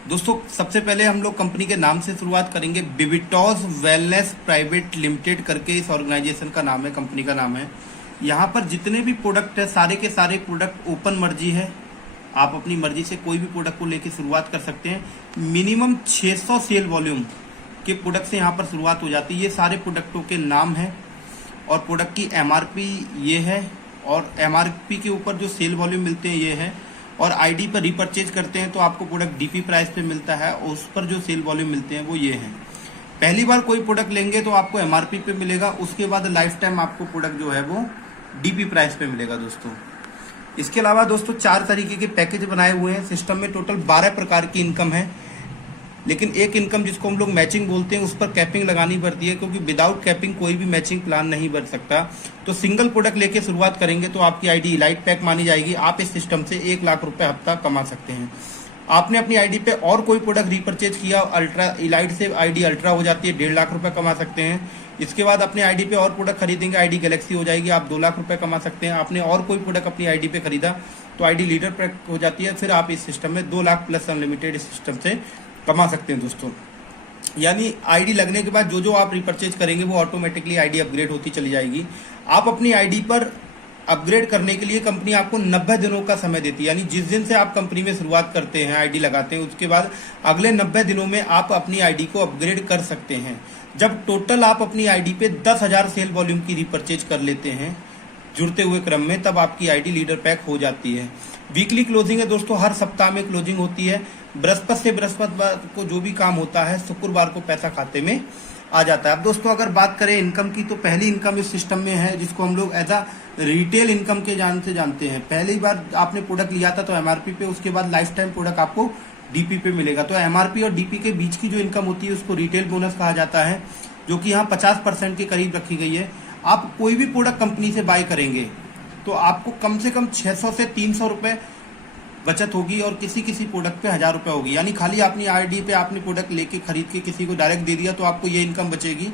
दोस्तों सबसे पहले हम लोग कंपनी के नाम से शुरुआत करेंगे। बिबिटॉस वेलनेस प्राइवेट लिमिटेड करके इस ऑर्गेनाइजेशन का नाम है, कंपनी का नाम है। यहाँ पर जितने भी प्रोडक्ट है सारे के सारे प्रोडक्ट ओपन मर्जी है। आप अपनी मर्जी से कोई भी प्रोडक्ट को लेकर शुरुआत कर सकते हैं। मिनिमम 600 सेल वॉल्यूम के प्रोडक्ट से यहाँ पर शुरुआत हो जाती है। ये सारे प्रोडक्टों के नाम है और प्रोडक्ट की एमआरपी ये है और एमआरपी के ऊपर जो सेल वॉल्यूम मिलते हैं ये है। और आईडी पर रीपरचेज करते हैं तो आपको प्रोडक्ट डीपी प्राइस पे मिलता है और उस पर जो सेल वॉल्यूम मिलते हैं वो ये हैं। पहली बार कोई प्रोडक्ट लेंगे तो आपको एमआरपी पे मिलेगा, उसके बाद लाइफ टाइम आपको प्रोडक्ट जो है वो डीपी प्राइस पे मिलेगा दोस्तों। इसके अलावा दोस्तों 4 तरीके के पैकेज बनाए हुए हैं। सिस्टम में टोटल 12 प्रकार की इनकम है, लेकिन एक इनकम जिसको हम लोग मैचिंग बोलते हैं उस पर कैपिंग लगानी पड़ती है, क्योंकि विदाउट कैपिंग कोई भी मैचिंग प्लान नहीं बन सकता। तो सिंगल प्रोडक्ट लेके शुरुआत करेंगे तो आपकी आईडी इलाइट पैक मानी जाएगी। आप इस सिस्टम से 1 लाख रुपए हफ्ता कमा सकते हैं। आपने अपनी आईडी पे और कोई प्रोडक्ट रिपर्चेज किया, अल्ट्रा इलाइट से आईडी अल्ट्रा हो जाती है, 1.5 लाख रुपए कमा सकते हैं। इसके बाद अपने आईडी पे और प्रोडक्ट खरीदेंगे, आईडी गैलेक्सी हो जाएगी, आप 2 लाख रुपए कमा सकते हैं। आपने और कोई प्रोडक्ट अपनी आईडी पे खरीदा तो आईडी लीडर पैक हो जाती है, फिर आप इस सिस्टम में 2 लाख प्लस अनलिमिटेड इस सिस्टम से कमा सकते हैं दोस्तों। यानी आईडी लगने के बाद जो जो आप रिपर्चेज करेंगे वो ऑटोमेटिकली आईडी अपग्रेड होती चली जाएगी। आप अपनी आईडी पर अपग्रेड करने के लिए कंपनी आपको 90 दिनों का समय देती है। यानी जिस दिन से आप कंपनी में शुरुआत करते हैं, आईडी लगाते हैं, उसके बाद अगले 90 दिनों में आप अपनी आईडी को अपग्रेड कर सकते हैं। जब टोटल आप अपनी आईडी पे 10,000 सेल वॉल्यूम की रिपर्चेज कर लेते हैं जुड़ते हुए क्रम में, तब आपकी आईडी लीडर पैक हो जाती है। वीकली क्लोजिंग है दोस्तों, हर सप्ताह में क्लोजिंग होती है। बृहस्पति से बृहस्पतिवार को जो भी काम होता है शुक्रवार को पैसा खाते में आ जाता है। अब दोस्तों अगर बात करें इनकम की, तो पहली इनकम इस सिस्टम में है जिसको हम लोग एज अ रिटेल इनकम के जान से जानते हैं। पहली बार आपने प्रोडक्ट लिया था तो एमआरपी पे, उसके बाद लाइफ टाइम प्रोडक्ट आपको डीपी पे मिलेगा। तो एमआरपी और डीपी के बीच की जो इनकम होती है उसको रिटेल बोनस कहा जाता है, जो कि यहाँ 50% के करीब रखी गई है। आप कोई भी प्रोडक्ट कंपनी से बाय करेंगे तो आपको कम से कम 600 से 300 रुपए बचत होगी और किसी किसी प्रोडक्ट पे 1000 रुपए होगी। यानी खाली अपनी आईडी पे आपने प्रोडक्ट लेके खरीद के किसी को डायरेक्ट दे दिया तो आपको ये इनकम बचेगी,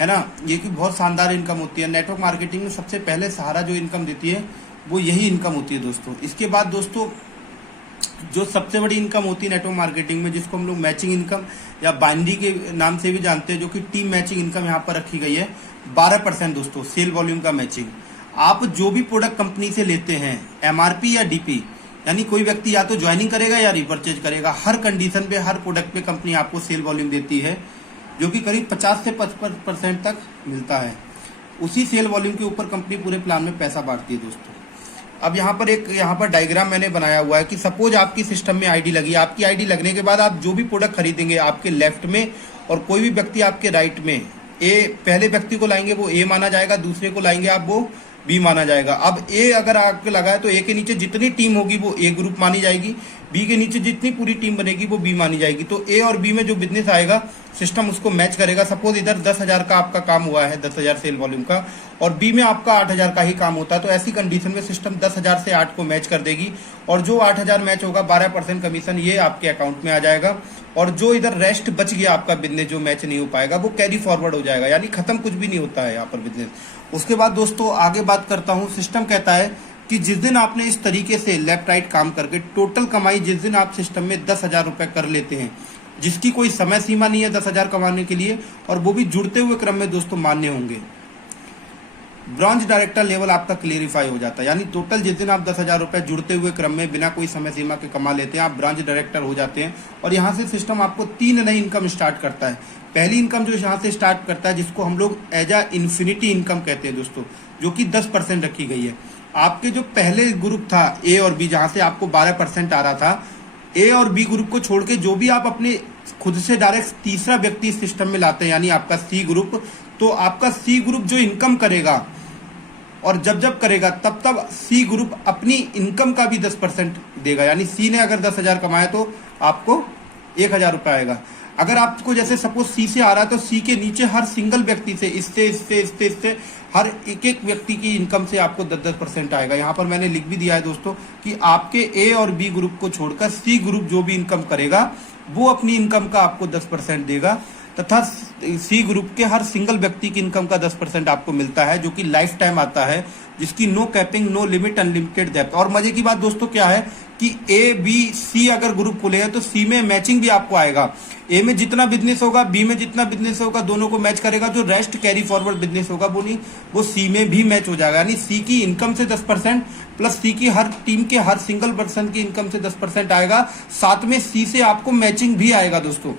है ना। ये की बहुत शानदार इनकम होती है। नेटवर्क मार्केटिंग में सबसे पहले सहारा जो इनकम देती है वो यही इनकम होती है दोस्तों। इसके बाद दोस्तों जो सबसे बड़ी इनकम होती है नेटवर्क मार्केटिंग में, जिसको हम लोग मैचिंग इनकम या बाइंडी के नाम से भी जानते हैं, जो कि टीम मैचिंग इनकम यहाँ पर रखी गई है 12% दोस्तों, सेल वॉल्यूम का मैचिंग। आप जो भी प्रोडक्ट कंपनी से लेते हैं एमआरपी या डीपी, यानी कोई व्यक्ति या तो ज्वाइनिंग करेगा या रिपर्चेज करेगा, हर कंडीशन पे हर प्रोडक्ट पे कंपनी आपको सेल वॉल्यूम देती है, जो कि करीब 50 से 55% तक मिलता है। उसी सेल वॉल्यूम के ऊपर कंपनी पूरे प्लान में पैसा बांटती है दोस्तों। अब यहाँ पर डायग्राम मैंने बनाया हुआ है कि सपोज आपकी सिस्टम में आईडी लगी। आपकी आईडी लगने के बाद आप जो भी प्रोडक्ट खरीदेंगे आपके लेफ्ट में और कोई भी व्यक्ति आपके राइट में, पहले व्यक्ति को लाएंगे वो ए माना जाएगा, दूसरे को लाएंगे आप वो बी माना जाएगा। अब ए अगर आपके लगा है तो ए के नीचे जितनी टीम होगी वो ए ग्रुप मानी जाएगी, बी के नीचे जितनी पूरी टीम बनेगी वो बी मानी जाएगी। तो ए और बी में जो बिजनेस आएगा सिस्टम उसको मैच करेगा। सपोज इधर 10,000 का आपका काम हुआ है, 10,000 सेल वॉल्यूम का, और बी में आपका 8,000 का ही काम होता है, तो ऐसी कंडीशन में सिस्टम 10,000 से 8 को मैच कर देगी और जो 8,000 मैच होगा 12% कमीशन ये आपके अकाउंट में आ जाएगा। और जो इधर रेस्ट बच गया आपका बिजनेस जो मैच नहीं हो पाएगा वो कैरी फॉरवर्ड हो जाएगा, यानी खत्म कुछ भी नहीं होता है यहाँ पर बिजनेस। उसके बाद दोस्तों आगे बात करता हूँ। सिस्टम कहता है कि जिस दिन आपने इस तरीके से लेफ्ट राइट काम करके टोटल कमाई जिस दिन आप सिस्टम में 10,000 रुपए कर लेते हैं, जिसकी कोई समय सीमा नहीं है 10,000 कमाने के लिए, और वो भी जुड़ते हुए क्रम में दोस्तों मान्य होंगे, ब्रॉन्ज डायरेक्टर लेवल आपका क्लियरिफाई हो जाता है। यानी टोटल जिस दिन आप 10,000 रुपए जुड़ते हुए क्रम में बिना कोई समय सीमा के कमा लेते हैं, आप ब्रांच डायरेक्टर हो जाते हैं। और यहाँ से सिस्टम आपको 3 नई इनकम स्टार्ट करता है। पहली इनकम जो यहाँ से स्टार्ट करता है जिसको हम लोग एज अ इन्फिनिटी इनकम कहते हैं दोस्तों, जो कि 10% रखी गई है। आपके जो पहले ग्रुप था ए और बी, जहाँ से आपको 12% आ रहा था, ए और बी ग्रुप को छोड़ के जो भी आप अपने खुद से डायरेक्ट तीसरा व्यक्ति सिस्टम में लाते हैं, यानी आपका सी ग्रुप, तो आपका सी ग्रुप जो इनकम करेगा और जब जब करेगा तब तब सी ग्रुप अपनी इनकम का भी 10% देगा। यानी सी ने अगर 10,000 कमाया तो आपको 1,000 रुपये आएगा। अगर आपको जैसे सपोज सी से आ रहा है तो सी के नीचे हर सिंगल व्यक्ति से इससे हर एक व्यक्ति की इनकम से आपको 10% आएगा। यहाँ पर मैंने लिख भी दिया है दोस्तों कि आपके ए और बी ग्रुप को छोड़कर सी ग्रुप जो भी इनकम करेगा वो अपनी इनकम का आपको 10% देगा, तथा सी ग्रुप के हर सिंगल व्यक्ति की इनकम का 10% आपको मिलता है, जो कि लाइफ टाइम आता है। जिसकी no capping, no limit, unlimited depth. और मजे की बात दोस्तों क्या है कि ए बी सी अगर ग्रुप खुले हैं तो सी में मैचिंग भी आपको आएगा। ए में जितना बिजनेस होगा, बी में जितना बिजनेस होगा, दोनों को मैच करेगा। जो रेस्ट कैरी फॉरवर्ड बिजनेस होगा वो सी में भी मैच हो जाएगा। यानी सी की इनकम से 10% प्लस सी की हर टीम के हर सिंगल पर्सन की इनकम से 10% आएगा। साथ में सी से आपको मैचिंग भी आएगा दोस्तों।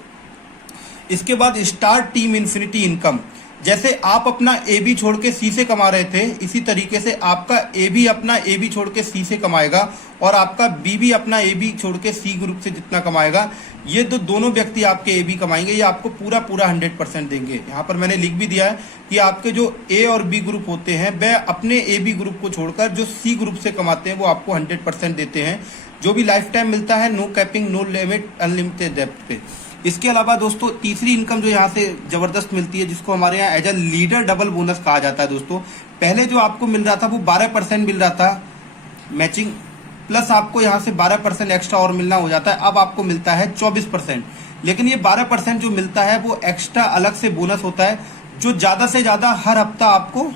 इसके बाद स्टार टीम इन्फिनिटी इनकम। जैसे आप अपना ए बी छोड़ के सी से कमा रहे थे, इसी तरीके से आपका ए बी अपना ए बी छोड़ के सी से कमाएगा और आपका बी भी अपना ए बी छोड़ के सी ग्रुप से जितना कमाएगा, ये दोनों व्यक्ति आपके ए बी कमाएंगे, ये आपको पूरा 100% देंगे। यहाँ पर मैंने लिख भी दिया है कि आपके जो ए और बी ग्रुप होते हैं वह अपने ए बी ग्रुप को छोड़कर जो सी ग्रुप से कमाते हैं वो आपको 100% देते हैं। जो भी लाइफ टाइम मिलता है, no capping, no limit, unlimited depth पे। इसके अलावा दोस्तों तीसरी इनकम जो यहाँ से जबरदस्त मिलती है, जिसको हमारे यहाँ as a leader double bonus कहा जाता है दोस्तों। पहले जो आपको मिल रहा था वो 12% मिल रहा था मैचिंग, प्लस आपको यहाँ से 12% एक्स्ट्रा और मिलना हो जाता है। अब आपको मिलता है 24%। लेकिन ये 12% जो मिलता है वो एक्स्ट्रा अलग से बोनस होता है, जो ज्यादा से ज्यादा हर हफ्ता आपको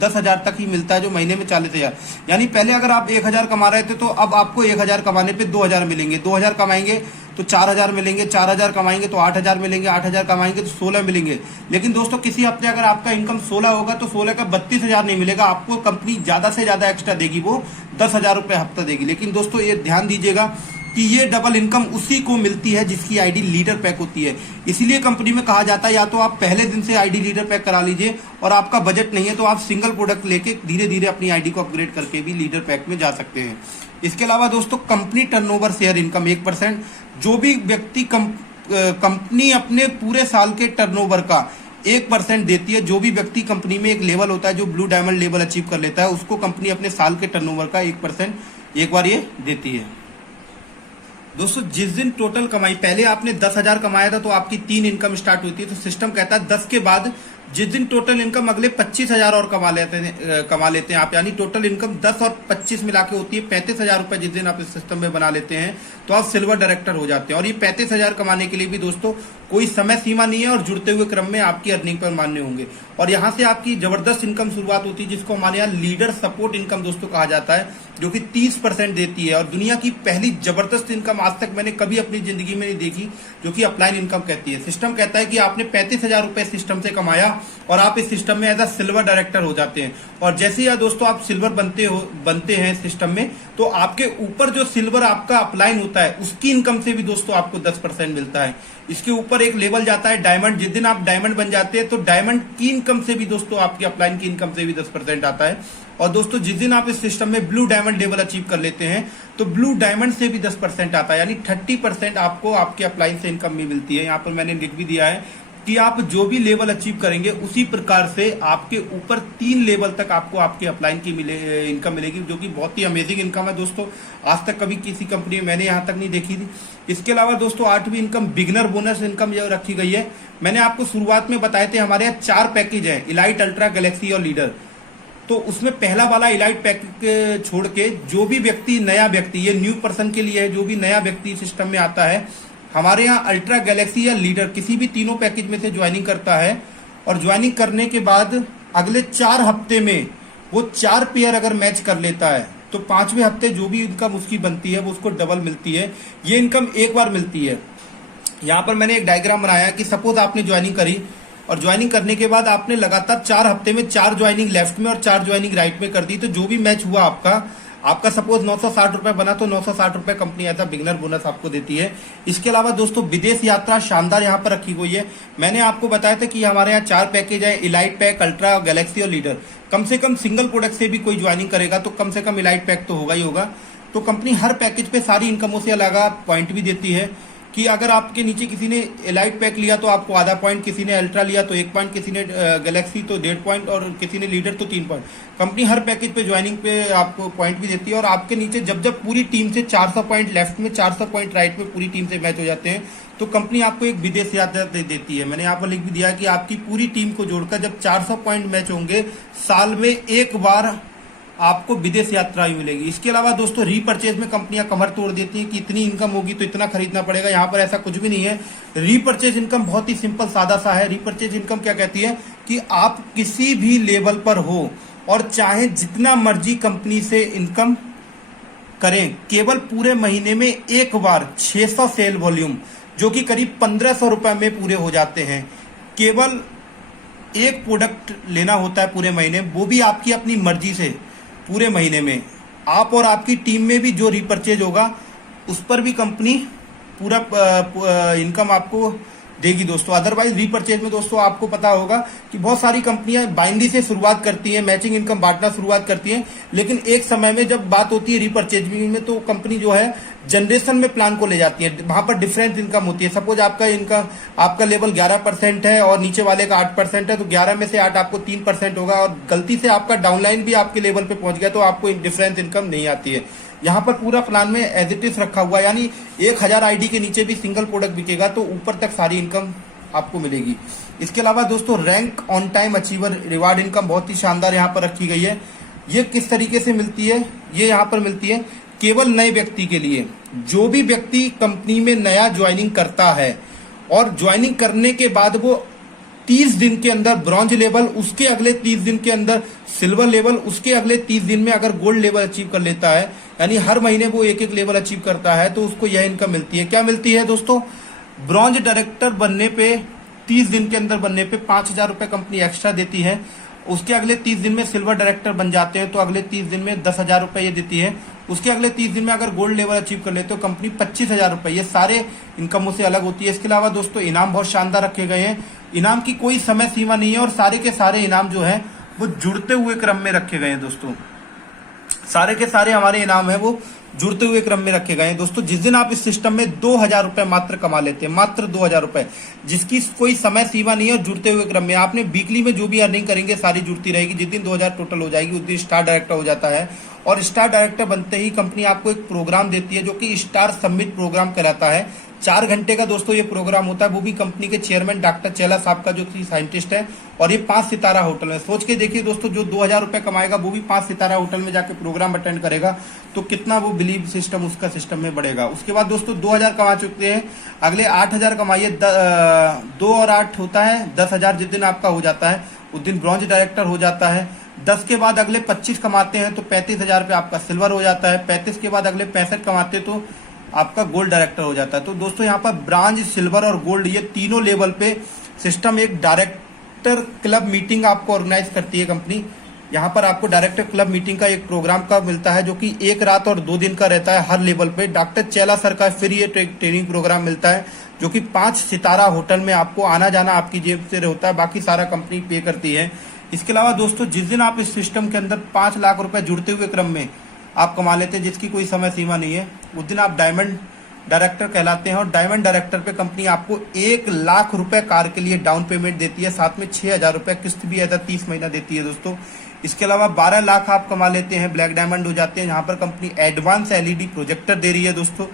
10,000 तक ही मिलता है, जो महीने में 40,000। यानी पहले अगर आप 1,000 कमा रहे थे तो अब आपको 1,000 कमाने पे 2,000 मिलेंगे, 2,000 कमाएंगे तो 4,000 मिलेंगे, 4,000 कमाएंगे तो 8,000 मिलेंगे, 8,000 कमाएंगे तो 16 मिलेंगे। लेकिन दोस्तों किसी हफ्ते अगर आपका इनकम 16 होगा तो 16 का 32,000 नहीं मिलेगा, आपको कंपनी ज्यादा से ज्यादा एक्स्ट्रा देगी, वो 10,000 रुपये हफ्ता देगी। लेकिन दोस्तों ये ध्यान दीजिएगा कि ये डबल इनकम उसी को मिलती है जिसकी आईडी लीडर पैक होती है। इसीलिए कंपनी में कहा जाता है या तो आप पहले दिन से आईडी लीडर पैक करा लीजिए, और आपका बजट नहीं है तो आप सिंगल प्रोडक्ट लेके धीरे धीरे अपनी आईडी को अपग्रेड करके भी लीडर पैक में जा सकते हैं। इसके अलावा दोस्तों कंपनी टर्नओवर शेयर इनकम 1%। जो भी व्यक्ति कंपनी अपने पूरे साल के टर्नओवर का 1% देती है, जो भी व्यक्ति कंपनी में एक लेवल होता है जो ब्लू डायमंड लेवल अचीव कर लेता है, उसको कंपनी अपने साल के टर्नओवर का 1% एक बार ये देती है। दोस्तों जिस दिन टोटल कमाई, पहले आपने 10,000 कमाया था तो आपकी 3 इनकम स्टार्ट हुई थी, तो सिस्टम कहता है 10 के बाद जिस दिन टोटल इनकम अगले 25,000 और कमा लेते हैं आप, यानी टोटल इनकम 10 और 25 मिला के होती है 35,000 रुपए। जिस दिन आप इस सिस्टम में बना लेते हैं तो आप सिल्वर डायरेक्टर हो जाते हैं। और ये 35,000 कमाने के लिए भी दोस्तों कोई समय सीमा नहीं है और जुड़ते हुए क्रम में आपकी अर्निंग पर मान्य होंगे। और यहाँ से आपकी जबरदस्त इनकम शुरुआत होती है, जिसको हमारे यहाँ लीडर सपोर्ट इनकम दोस्तों कहा जाता है, जो कि 30% देती है। और दुनिया की पहली जबरदस्त इनकम आज तक मैंने कभी अपनी जिंदगी में नहीं देखी, जो कि अपलाइन इनकम कहती है। सिस्टम कहता है कि आपने 35,000 रुपए सिस्टम से कमाया और आप इस सिस्टम में एज अ सिल्वर डायरेक्टर हो जाते हैं। और जैसे ही दोस्तों आप सिल्वर बनते हैं सिस्टम में, तो आपके ऊपर जो सिल्वर आपका अपलाइन होता है उसकी इनकम से भी दोस्तों आपको 10% मिलता है। इसके ऊपर एक लेवल जाता है डायमंड। जिस दिन आप डायमंड बन जाते हैं तो डायमंड की इनकम से भी दोस्तों आपकी अपलाइन की इनकम से भी 10% आता है। और दोस्तों जिस दिन आप इस सिस्टम में ब्लू डायमंड लेवल अचीव कर लेते हैं तो ब्लू डायमंड से भी 10% आता है, यानी 30% आपको आपके अपलाइन से इनकम भी मिलती है। यहाँ पर मैंने लिख भी दिया है कि आप जो भी लेवल अचीव करेंगे उसी प्रकार से आपके ऊपर 3 लेवल तक आपको आपके अपलाइन की इनकम मिलेगी, जो कि बहुत ही अमेजिंग इनकम है दोस्तों। आज तक कभी किसी कंपनी में मैंने यहाँ तक नहीं देखी थी। इसके अलावा दोस्तों 8वीं इनकम बिगनर बोनस इनकम जो रखी गई है, मैंने आपको शुरुआत में बताए थे हमारे यहाँ 4 पैकेज है, इलाइट, अल्ट्रा, गैलेक्सी और लीडर। तो उसमें पहला वाला इलाइट पैकेज छोड़ के जो भी व्यक्ति, नया व्यक्ति, ये न्यू पर्सन के लिए है, जो भी नया व्यक्ति सिस्टम में आता है, हमारे यहाँ अल्ट्रा, गैलेक्सी या लीडर किसी भी तीनों पैकेज में से ज्वाइनिंग करता है। और ज्वाइनिंग करने के बाद अगले 4 हफ्ते में वो 4 पेयर अगर मैच कर लेता है तो 5वें हफ्ते जो भी इनकम उसकी बनती है वो उसको डबल मिलती है। ये इनकम एक बार मिलती है। यहाँ पर मैंने एक डायग्राम बनाया कि सपोज आपने ज्वाइनिंग करी और ज्वाइनिंग करने के बाद आपने लगातार 4 हफ्ते में 4 ज्वाइनिंग लेफ्ट में और 4 ज्वाइनिंग राइट में कर दी, तो जो भी मैच हुआ आपका सपोज 960 रुपए बना तो 960 रुपए कंपनी ऐसा बिगनर बोनस आपको देती है। इसके अलावा दोस्तों विदेश यात्रा शानदार यहाँ पर रखी गई है। मैंने आपको बताया था कि हमारे यहाँ 4 पैकेज है, इलाइट पैक, अल्ट्रा, गैलेक्सी और लीडर। कम से कम सिंगल प्रोडक्ट से भी कोई ज्वाइनिंग करेगा तो कम से कम इलाइट पैक तो होगा ही होगा। तो कंपनी हर पैकेज पे सारी इनकमों से अलग पॉइंट भी देती है कि अगर आपके नीचे किसी ने एलाइट पैक लिया तो आपको आधा पॉइंट, किसी ने अल्ट्रा लिया तो 1 पॉइंट, किसी ने गैलेक्सी तो 1.5 पॉइंट और किसी ने लीडर तो 3 पॉइंट। कंपनी हर पैकेज पे ज्वाइनिंग पे आपको पॉइंट भी देती है। और आपके नीचे जब जब पूरी टीम से 400 पॉइंट लेफ्ट में, 400 पॉइंट राइट में पूरी टीम से मैच हो जाते हैं तो कंपनी आपको एक विदेश यात्रा देती है। मैंने यहाँ पर लिख भी दिया कि आपकी पूरी टीम को जोड़कर जब 400 पॉइंट मैच होंगे, साल में एक बार आपको विदेश यात्रा ही मिलेगी। इसके अलावा दोस्तों रीपरचेज में कंपनियां कमर तोड़ देती हैं कि इतनी इनकम होगी तो इतना खरीदना पड़ेगा। यहाँ पर ऐसा कुछ भी नहीं है। रीपरचेज इनकम बहुत ही सिंपल सादा सा है। रीपरचेज इनकम क्या कहती है कि आप किसी भी लेवल पर हो और चाहे जितना मर्जी कंपनी से इनकम करें, केवल पूरे महीने में एक बार 600 सेल वॉल्यूम जो कि करीब 1500 रुपए में पूरे हो जाते हैं। केवल एक प्रोडक्ट लेना होता है पूरे महीने, वो भी आपकी अपनी मर्जी से। पूरे महीने में आप और आपकी टीम में भी जो रिपर्चेज होगा उस पर भी कंपनी पूरा इनकम आपको देगी दोस्तों। अदरवाइज रीपरचेज में दोस्तों आपको पता होगा कि बहुत सारी कंपनियां बाइनरी से शुरुआत करती हैं, मैचिंग इनकम बांटना शुरुआत करती हैं, लेकिन एक समय में जब बात होती है रीपरचेज में तो कंपनी जो है जनरेशन में प्लान को ले जाती है। वहां पर डिफरेंट इनकम होती है। सपोज आपका इनकम, आपका लेवल 11% है और नीचे वाले का 8% है, तो 11 में से 8 आपको 3% होगा, और गलती से आपका डाउनलाइन भी आपके लेवल पे पहुंच गया तो आपको डिफरेंस इनकम नहीं आती है। यहाँ पर पूरा प्लान में एज इट इज रखा हुआ है, यानी 1000 आईडी के नीचे भी सिंगल प्रोडक्ट बिकेगा तो ऊपर तक सारी इनकम आपको मिलेगी। इसके अलावा दोस्तों rank on time achiever reward income बहुत ही शानदार यहाँ पर रखी गई है। ये किस तरीके से मिलती है, ये यहाँ पर मिलती है केवल नए व्यक्ति के लिए। जो भी व्यक्ति कंपनी में नया ज्वाइनिंग करता है और ज्वाइनिंग करने के बाद वो 30 दिन के अंदर ब्रॉन्ज लेवल, उसके अगले 30 दिन के अंदर सिल्वर लेवल, उसके अगले 30 दिन में अगर गोल्ड लेवल अचीव कर लेता है, यानी हर महीने वो एक एक लेवल अचीव करता है, तो उसको यह इनकम मिलती है। क्या मिलती है दोस्तों? ब्रॉन्ज डायरेक्टर बनने पे 30 दिन के अंदर बनने पे 5000 रुपए कंपनी एक्स्ट्रा देती है। उसके अगले 30 दिन में सिल्वर डायरेक्टर बन जाते हैं तो अगले 30 दिन में 10,000 रुपए ये देती है। उसके अगले 30 दिन में अगर गोल्ड लेवल अचीव कर लेते हो कंपनी 25,000 रुपए, ये सारे इनकमों से अलग होती है। इसके अलावा दोस्तों इनाम बहुत शानदार रखे गए हैं। इनाम की कोई समय सीमा नहीं है और सारे के सारे इनाम जो है वो जुड़ते हुए क्रम में रखे गए हैं दोस्तों। सारे के सारे हमारे इनाम है वो जुड़ते हुए क्रम में रखे गए हैं दोस्तों। जिस दिन आप इस सिस्टम में 2000 रुपए मात्र कमा लेते हैं, मात्र 2000 रुपए, जिसकी कोई समय सीमा नहीं है और जुड़ते हुए क्रम में, आपने वीकली में जो भी अर्निंग करेंगे सारी जुड़ती रहेगी। जिस दिन 2000 टोटल हो जाएगी उस दिन स्टार डायरेक्टर हो जाता है, और स्टार डायरेक्टर बनते ही कंपनी आपको एक प्रोग्राम देती है जो कि स्टार समिट प्रोग्राम कहलाता है। 4 घंटे का दोस्तों ये प्रोग्राम होता है, वो भी कंपनी के चेयरमैन डॉक्टर चेला साहब का जो कि साइंटिस्ट है, और ये 5 सितारा होटल है। सोच के देखिए दोस्तों, जो 2000 रुपए कमाएगा वो भी 5 सितारा होटल में जाके प्रोग्राम अटेंड करेगा, तो कितना वो बिलीव सिस्टम उसका सिस्टम में बढ़ेगा। उसके बाद दोस्तों 2000 कमा चुके हैं, अगले 8000 कमाइए। 2 और 8 होता है 10,000। जिस दिन आपका हो जाता है उस दिन ब्रॉन्ज डायरेक्टर हो जाता है। 10 के बाद अगले 25 कमाते हैं तो 35,000 पे आपका सिल्वर हो जाता है। 35 के बाद अगले 65 कमाते हैं तो आपका गोल्ड डायरेक्टर हो जाता है। तो दोस्तों यहाँ पर ब्रांज, सिल्वर और गोल्ड, ये तीनों लेवल पे सिस्टम एक डायरेक्टर क्लब मीटिंग आपको ऑर्गेनाइज करती है कंपनी। यहाँ पर आपको डायरेक्टर क्लब मीटिंग का एक प्रोग्राम का मिलता है जो कि 1 रात और 2 दिन का रहता है हर लेवल पे। डॉक्टर चेला सर का फिर ये ट्रेनिंग प्रोग्राम मिलता है जो कि 5 सितारा होटल में आपको आना जाना आपकी जेब से होता है, बाकी सारा कंपनी पे करती है। इसके अलावा दोस्तों जिस दिन आप इस सिस्टम के अंदर 5 लाख रुपए जुड़ते हुए क्रम में आप कमा लेते हैं, जिसकी कोई समय सीमा नहीं है, उस दिन आप डायमंड डायरेक्टर कहलाते हैं। और डायमंड डायरेक्टर पे कंपनी आपको 1 लाख रुपए कार के लिए डाउन पेमेंट देती है, साथ में 6000 रुपए किस्त भी ऐसा 30 महीना देती है दोस्तों। इसके अलावा 12 लाख आप कमा लेते हैं, ब्लैक डायमंड हो जाते हैं, यहाँ पर कंपनी एडवांस LED प्रोजेक्टर दे रही है दोस्तों।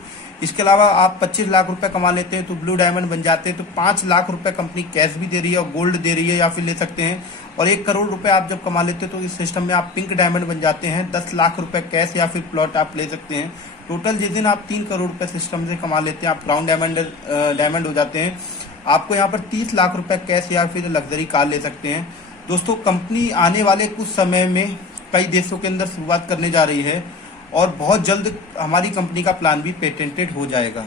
इसके अलावा आप 25 लाख रुपए कमा लेते हैं तो ब्लू डायमंड बन जाते हैं, तो 5 लाख रुपए कंपनी कैश भी दे रही है और गोल्ड दे रही है, या फिर ले सकते हैं। और 1 करोड़ रुपए आप जब कमा लेते हैं तो इस सिस्टम में आप पिंक डायमंड बन जाते हैं। 10 लाख रुपए कैश या फिर प्लॉट आप ले सकते हैं। टोटल जिस दिन आप 3 करोड़ रुपए सिस्टम से कमा लेते हैं आप ब्राउन डायमंड हो जाते हैं। आपको यहाँ पर 30 लाख रुपए कैश या फिर लग्जरी कार ले सकते हैं। दोस्तों कंपनी आने वाले कुछ समय में कई देशों के अंदर शुरुआत करने जा रही है और बहुत जल्द हमारी कंपनी का प्लान भी पेटेंटेड हो जाएगा।